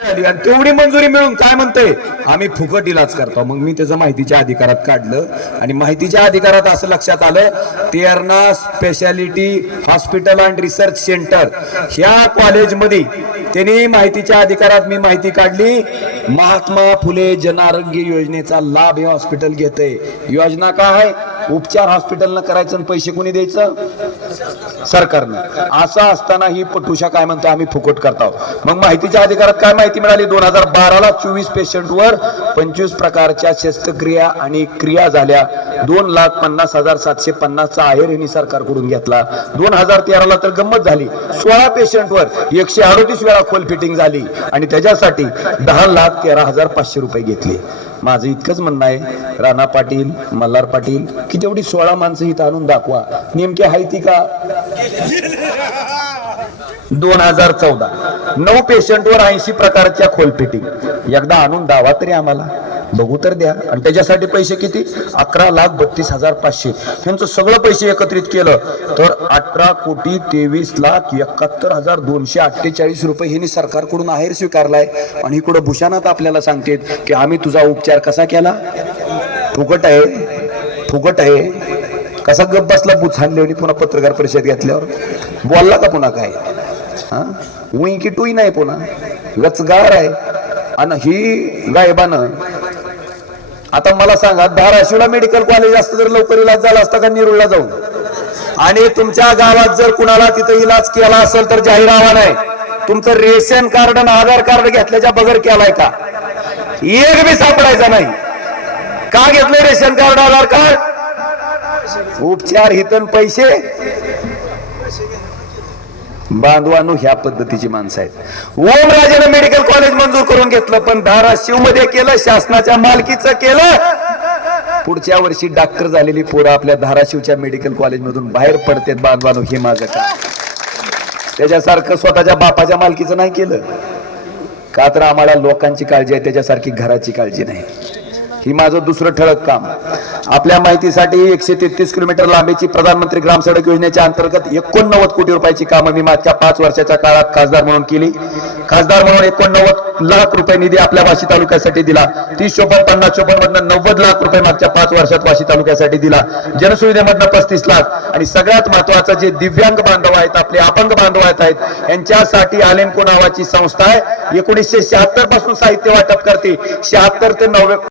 तेवढी मंजुरी मिळून काय म्हणते आम्ही फुकट इलाज करतो. मग मी त्याचं माहितीच्या अधिकारात काढलं. आणि माहितीच्या अधिकारात असं लक्षात आलं Terna speciality hospital and research centre ह्या कॉलेजमध्ये त्यांनी माहितीच्या अधिकारात मी माहिती काढली. महात्मा फुले जनारोग्य योजनेचा लाभ हे हॉस्पिटल घेतंय. योजना काय उपचार हॉस्पिटलनं करायचं आणि पैसे कोणी द्यायचं? सरकारनं. असं असताना ही पटुषा काय म्हणतो आम्ही फुकट करतो मग माहितीच्या अधिकारात काय माहिती मिळाली? दोन हजार बाराला चोवीस पेशंटवर पंचवीस प्रकारच्या शस्त्रक्रिया आणि क्रिया झाल्या. दोन लाख पन्नास हजार सातशे पन्नासचा आहेर यांनी सरकारकडून घेतला. दोन हजार तेराला तर गंमत झाली. सोळा पेशंटवर एकशे अडोतीस वेळा खोल फिटिंग झाली. आणि त्याच्यासाठी दहा लाख तेरा हजार पाचशे रुपये घेतले. माझं इतकंच म्हणणं आहे. राणा पाटील मल्हार पाटील की तेवढी सोळा माणसं इथं आणून दाखवा. नेमकी आहे ती का? दोन हजार चौदा. नऊ पेशंटवर ऐंशी प्रकारच्या खोल फिटिंग एकदा आणून दावा तरी आम्हाला. बघू तर द्या. आणि त्याच्यासाठी पैसे किती? अकरा लाख बत्तीस हजार पाचशे. ह्यांचं सगळं पैसे एकत्रित केलं. तर अठरा कोटी तेवीस लाख एकाहत्तर हजार दोनशे अठ्ठेचाळीस रुपये ह्यांनी सरकारकडून आहेर स्वीकारलाय. आणि इकडं भूषणात आपल्याला सांगतेत की आम्ही तुझा उपचार कसा केला? फुकट आहे. फुकट आहे. कसा गप बसला बुच आणि पुन्हा पत्रकार परिषद घेतल्यावर? बोलला का पुन्हा काय? हा? उई की टुई नाही पुन्हा? गचगार आहे. आणि ही गायबानं आता मला सांगा धाराशिवला मेडिकल कॉलेज असतं तर लवकर इलाज झाला असता का निरुळला जाऊन? आणि तुमच्या गावात जर कुणाला तिथं इलाज केला असेल तर जाहीर आव्हान आहे तुमचं रेशन कार्ड आणि आधार कार्ड घेतल्याच्या बगर केलाय का? एक बी सापडायचा नाही. का घेतलं रेशन कार्ड आधार कार्ड? उपचार हितन पैसे? बांधवानो ह्या पद्धतीची माणसं आहेत. ओमराजेनं मेडिकल कॉलेज मंजूर करून घेतलं पण धाराशिवमध्ये केलं शासनाच्या मालकीचं केलं. पुढच्या वर्षी डॉक्टर झालेली पोरं आपल्या धाराशिवच्या मेडिकल कॉलेज मधून बाहेर पडतात बांधवानो हे माझं काम. त्याच्यासारखं स्वतःच्या बापाच्या मालकीचं नाही केलं. का तर आम्हाला लोकांची काळजी आहे त्याच्यासारखी घराची काळजी नाही. ही माझं दुसरं ठळक काम. आपल्या माहितीसाठी एकशे तेहतीस किलोमीटर लांबीची प्रधानमंत्री ग्राम सडक योजनेच्या अंतर्गत एकोणनव्वद कोटी रुपयाची कामं मी मागच्या पाच वर्षाच्या काळात खासदार म्हणून केली. खासदार म्हणून एकोणनव्वद लाख रुपये निधी आपल्या वाशी तालुक्यासाठी दिला. तीस चोपन्न पन्नास चोपन्न मधनं नव्वद लाख रुपये मागच्या पाच वर्षात वाशी तालुक्यासाठी दिला. जनसुविधेमधनं पस्तीस लाख. आणि सगळ्यात महत्वाचं जे दिव्यांग बांधव आहेत आपले अपंग बांधव आहेत यांच्यासाठी आलेमको नावाची संस्था आहे. एकोणीसशे शहात्तरपासून साहित्य वाटप करते. शहात्तर ते नव्वे